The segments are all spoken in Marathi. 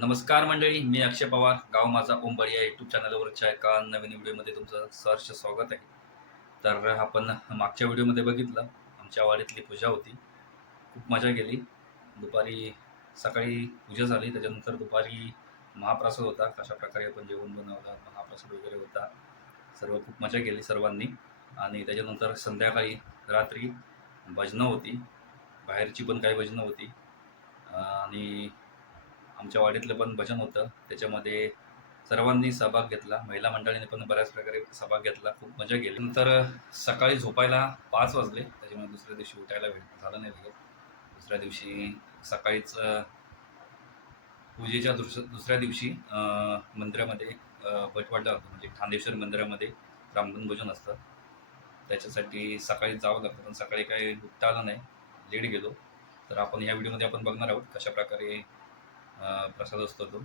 नमस्कार मंडळी मी अक्षय पवार गाव माझा ओंबळी या यूट्यूब चॅनलवरच्या एका नवीन व्हिडिओमध्ये तुमचं सहर्ष स्वागत आहे. तर आपण मागच्या व्हिडिओमध्ये बघितलं आमच्या वाडीतली पूजा होती. खूप मजा गेली. दुपारी सकाळी पूजा झाली त्याच्यानंतर दुपारी महाप्रसाद होता. कशा प्रकारे आपण जेवण बनवलं महाप्रसाद वगैरे होता. सर्व खूप मजा केली सर्वांनी. आणि त्याच्यानंतर संध्याकाळी रात्री भजनं होती. बाहेरची पण काही भजनं होती. आणि आमच्या वाडीतलं पण भजन होतं. त्याच्यामध्ये सर्वांनी सहभाग घेतला. महिला मंडळीने पण बऱ्याच प्रकारे सहभाग घेतला. खूप मजा गेली नंतर सकाळी झोपायला पाच वाजले. त्याच्यामुळे दुसऱ्या दिवशी उठायला भेट झालं नाही लगेच. दुसऱ्या दिवशी सकाळीच पूजेच्या दुस दुसऱ्या दिवशी मंदिरामध्ये बटवाडला होतो. म्हणजे खांदेश्वर मंदिरामध्ये रामधन भोजन असतं. त्याच्यासाठी सकाळी जावं लागतं. पण सकाळी काही उठता आलं नाही. लेट गेलो. तर आपण या व्हिडिओमध्ये आपण बघणार आहोत कशा प्रकारे प्रसाद असतो तो.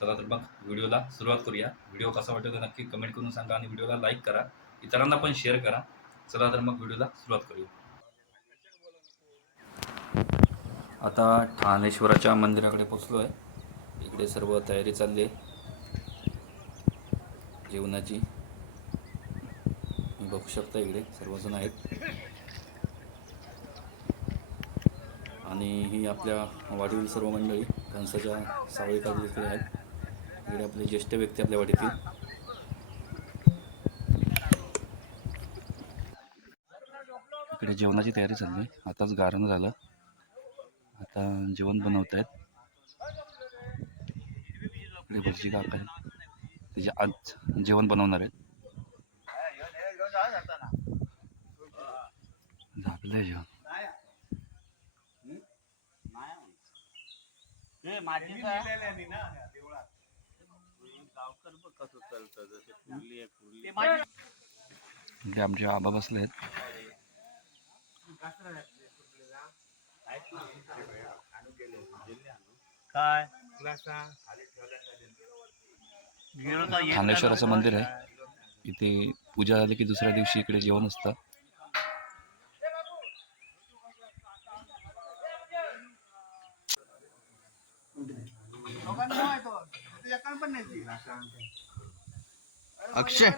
चला तर मग व्हिडिओला सुरुवात करूया. व्हिडिओ कसा वाटतो नक्की कमेंट करून सांगा आणि व्हिडिओला लाईक करा. इतरांना पण शेअर करा. चला तर मग व्हिडिओला सुरुवात करूया. आता ठाणेश्वराच्या मंदिराकडे पोचलो आहे इकडे सर्व तयारी चालली आहे. जेवणाची. बघू शकता इकडे सर्वजण आहेत. आणि ही आपल्या वाडीतील सर्व मंडळी कंसाच्या सावळी काढली इकडे आहेत. इकडे आपले ज्येष्ठ व्यक्ती आपल्या वाडीतील. इकडे जेवणाची तयारी चालली. आताच गारण झालं. आता जेवण बनवत आहेत. इकडे भजी काका आहेत. त्याचे आज जेवण बनवणार आहेत. झाकलंय जेवण. इकडे आमचे आबा बसले आहेत. काय? खानेश्वराचं मंदिर आहे. इथे पूजा झाली की दुसऱ्या दिवशी इकडे जेवण असतं. अक्षय.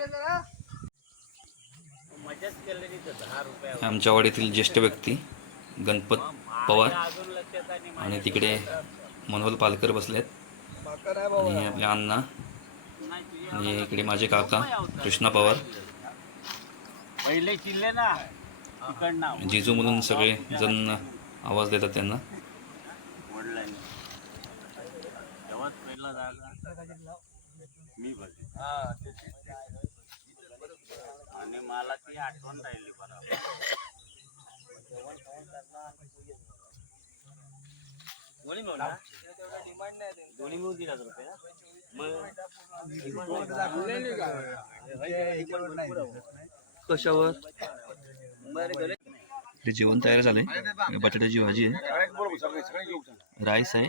आमच्या वाडीतील ज्येष्ठ व्यक्ती गणपत पवार. आणि तिकडे मनोहर पालकर बसलेत. आणि आपल्या अण्णा. आणि इकडे माझे काका कृष्णा पवार. पहिले ना जिजू म्हणून सगळे जण आवाज देतात त्यांना. मी बघ आणि मला ती आठवण राहिली बरोबर दोन्ही मिळून ना? दोन्ही मिळून तीन हजार रुपये ना? कशावर? जेवण तयार झालंय. बटाट्याची भाजी आहे. राईस आहे.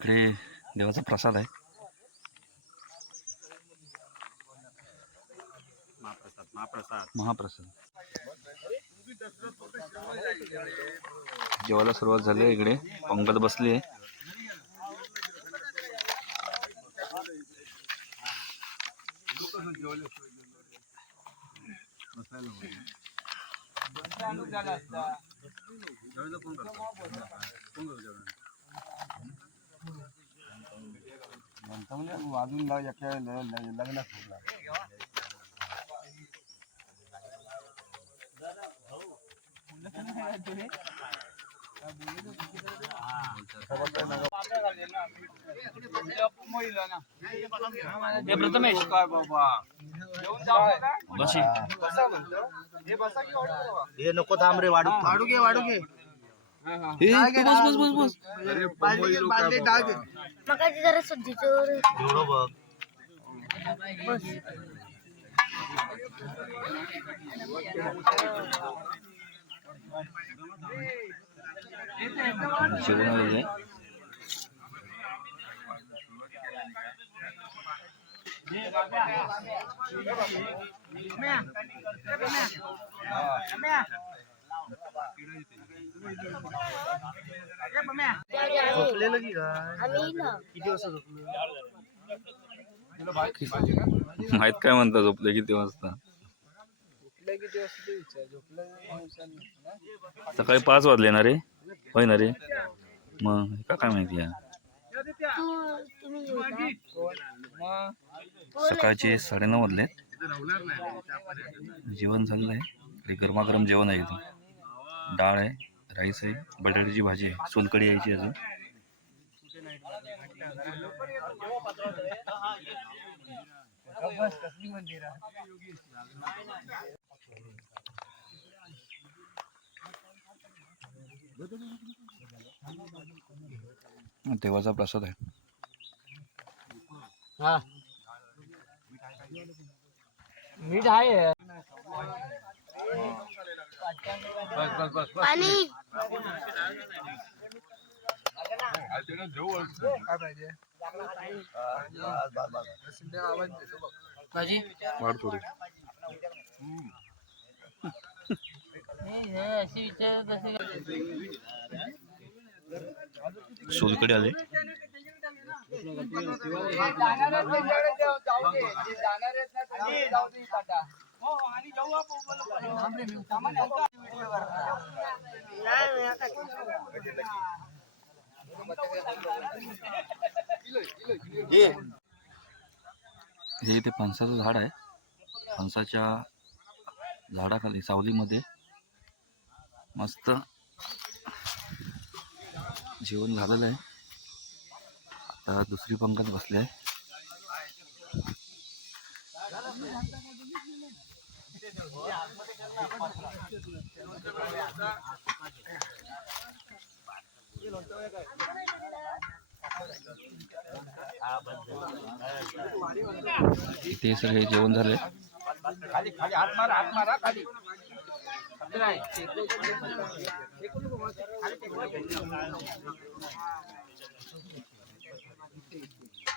इकडे देवाचा प्रसाद आहे. महाप्रसाद जेवायला सुरुवात झाली आहे इकडे. पंगत बसली आहे. लग्न प्रथमेश काय बाबा हे नको थांब रे वाढू वाढू घे वाढू घे ए, तू बस बस बस बस. मग जरा सध्याच्यावर बस. जेवण माहीत काय म्हणता झोपले किती वाजता? सकाळी पाच वाजले ना रे? होय ना रे? मग का काय माहिती? सकाळचे साडेनऊ वाजले जेवण झालेलं आहे. गरमागरम जेवण आहे इथं. डाळ आहे राईस आहे बटाट्याची भाजी आहे सोलकडी यायची अजून. देवाचा प्रसाद आहे. मीठ आहे. पाणी. वाढ थोडी अशी विचार सोलकडी आले. नाही नका. हे इथे फणसाचं झाड आहे. फणसाच्या झाडाखाली सावलीमध्ये मस्त जेवण झालेलं आहे. आता दुसरी पंगत बसली आहे. इथे सगळे जेवण झाले.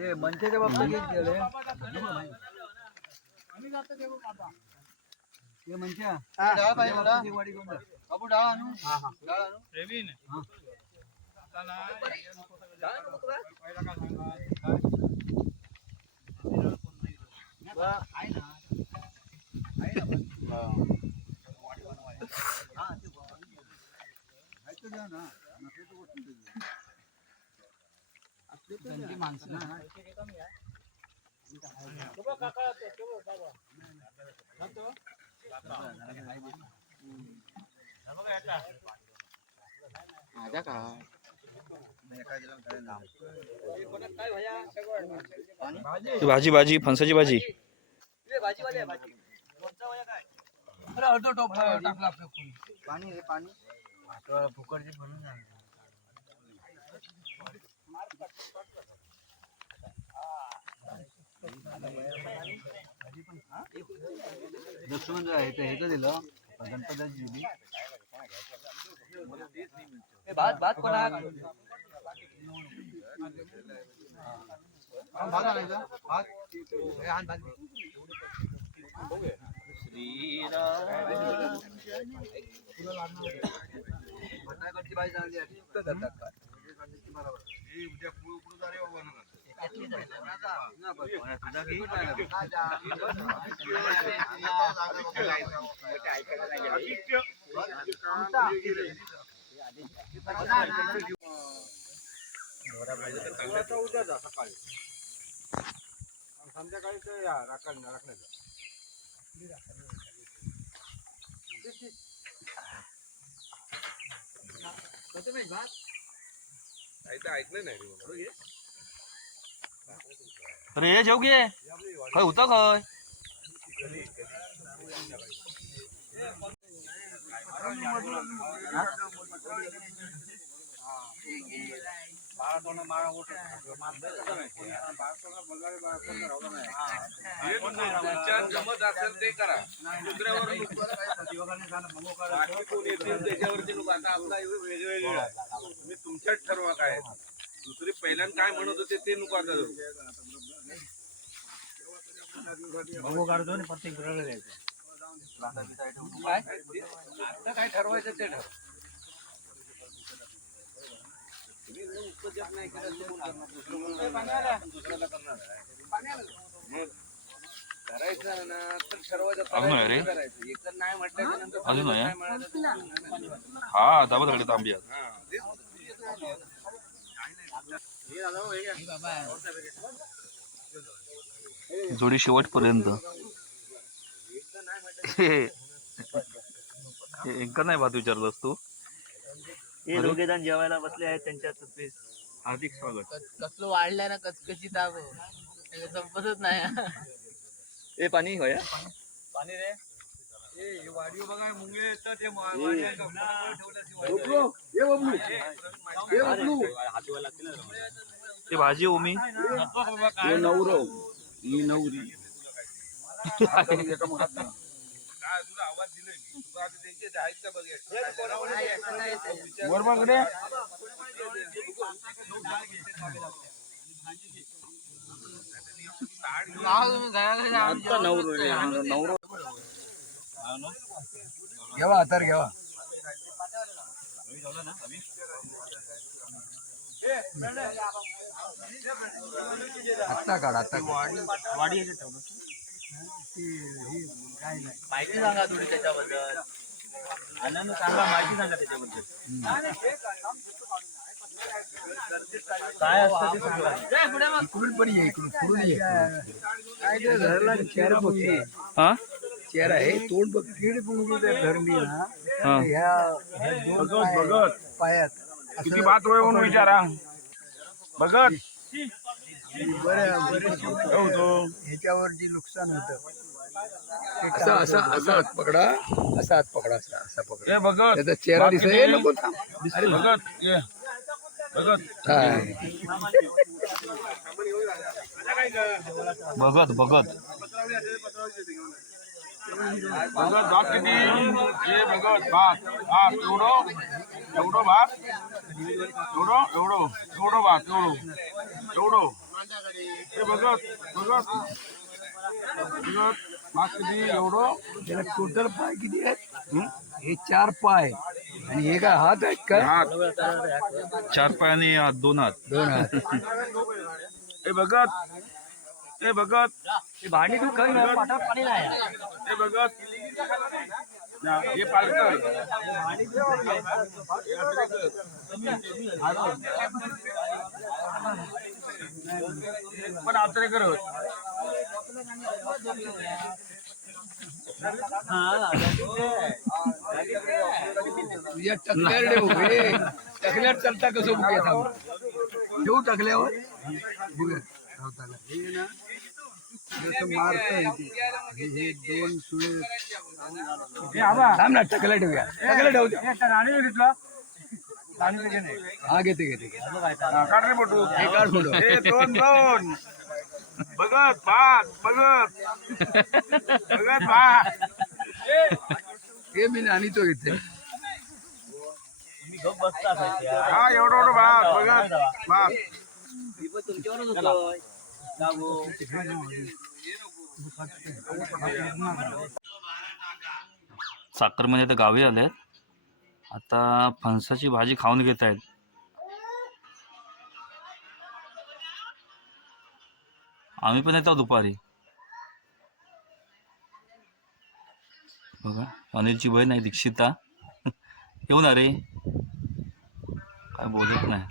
ते मंचाच्या बाबतीत एक गेले ते मंच्या डाळ पाहिजे मला. वाडी घेऊन जा. बाबू डाळ आणू? डाळ आणू? ती भाजी भाजी फणसाची भाजी. पाणी फुकटचे बनून जा लक्ष्मण हे तर हे तर दिलं. गणपताची दिली भात भात कोणा? भात आणायचा? भात? हे आण भात. भटनागरची बाई चांगली आहे. इतकं धरतात का? ना बस. खाना घेईन काय ना. उद्या जा सकाळी संध्याकाळी ते या राखण अरे जेव घे काय होतं काय जमत असेल ते करा दुसऱ्यावर त्याच्यावरती लोक आता आपला वेगवेगळा तुम्ही तुमच्यात ठरवा काय दुसरी पहिल्यांदा काय म्हणत होते ते नको आता धरू. काय? आता काय ठरवायचं ते ठरव नाही? दुसऱ्याला करणार. मग करायचं ना तर ठरवायचं अजून आहे रे? करायचं. एक तर नाही हा दाबत. हा, तेच. जोडी शेवटपर्यंत. इंका नाही बात विचारलंस तू हे दोघे जण जेवायला बसले आहेत त्यांच्यात. ते हार्दिक स्वागत. कसलं वाढलंय ना कचकची ताप आहे. संपतच नाही. हे पाणी होया? पाणी रे. ती ते भाजी ओमी काय तुला आवाज दिलाय मी. तुला घेवा तर घेवा. आत्ता काढ आत्ता. माहिती सांगा थोडी त्याच्याबद्दल. आनंद सांगा माहिती सांगा त्याच्याबद्दल. काय असतं ते सांगा. इकडून पण ये इकडून पुढून ये. काय धरला हा? चेहरा आहे तोंड बघ कीड पुंगी जर धरली ना हा ह्या ह्या दोन पाय- पायात किती बात होय म्हणून विचारा। बघत बऱ्या ह्याच्यावर जे नुकसान होतं। असं असं असा हात पकडा। असा हात पकडा असा असा पकडा। हे बघत त्याचा चेहरा दिसत ए, नको थांब. अरे बघत ये. बघत काय बघत बघत बघत भात किती? हे बघत भात. भात एवढं? एवढं भात? एवढं? एवढं? एवढं भात एवढं. एवढं. हे बघत बघत. बघत. भात किती? एवढं? त्याला टोटल पाय किती आहेत? हे? चार पाय. आणि हे काय हात आहेत का? भात चार पायाने हात, दोन हात. दोन हात. हे हे बघत भांडी तू खाई ना पाठात पाणी नाही हे बघत हे पालकर पण आत्रे करत तुझ्या टकल्यावर चालता कसं थांब. ठेवू टकल्यावर? बघूया. धावताना. हे ना जसं ते. हे हे दोन सुळे थांब ना टकल्या ठेवूया. टकल्या ठेवू द्या. हा घेते घेते घेते. काढ रे बोटू हे काढ फोटो. हे दोन दोन. बघत भात बघत. बघत भात हे मी आणतो घेते. तुम्ही गप बसता सध्या. हा एवढं एवढं भात बघत भात मी तुमच्यावरच होतो साखरमध्ये तर गावी आलेत आता फणसाची भाजी खाऊन घेत आहेत. आम्ही पण येतो दुपारी. बघा अनिलची बहीण आहे दीक्षिता. येऊ ना रे काय बोलत नाही.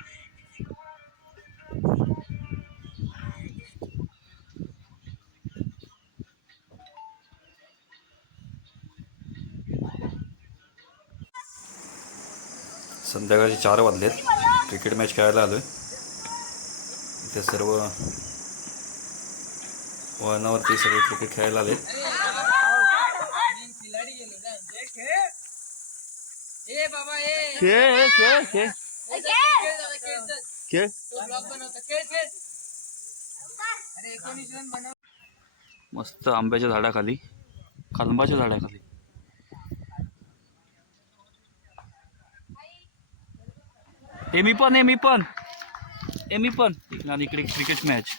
संध्याकाळचे चार वाजलेत. क्रिकेट मॅच खेळायला आलोय. इथे सर्व वळणावरती सगळे क्रिकेट खेळायला आले मस्त आंब्याच्या झाडाखाली कलंबाच्या झाडाखाली. ए मी पण ए मी पण. ए मी पण. आणि इकडे क्रिकेट मॅच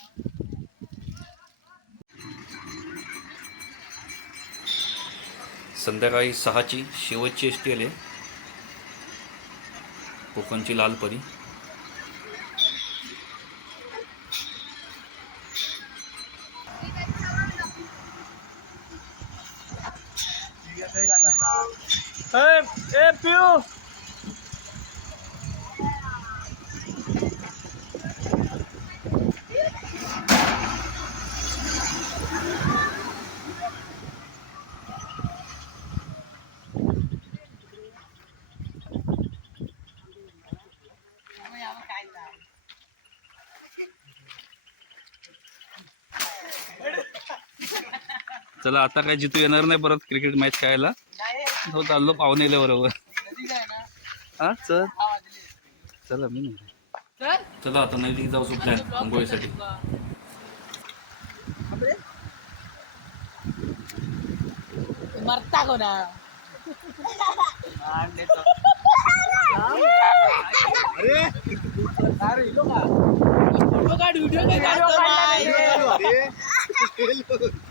संध्याकाळी सहाची शेवटची एस टी आली कोकणची लालपरी ए पिऊ चला आता काय जितू येणार नाही परत क्रिकेट मॅच खेळायला. तो चाललो पाहुणेल्या बरोबर. हा चल. चला मी नाही. चला आता नदी जाऊ सुटल्या आंघोळीसाठी मरता कोणा? अरे! व्हिडिओ काढ व्हिडिओ काढ.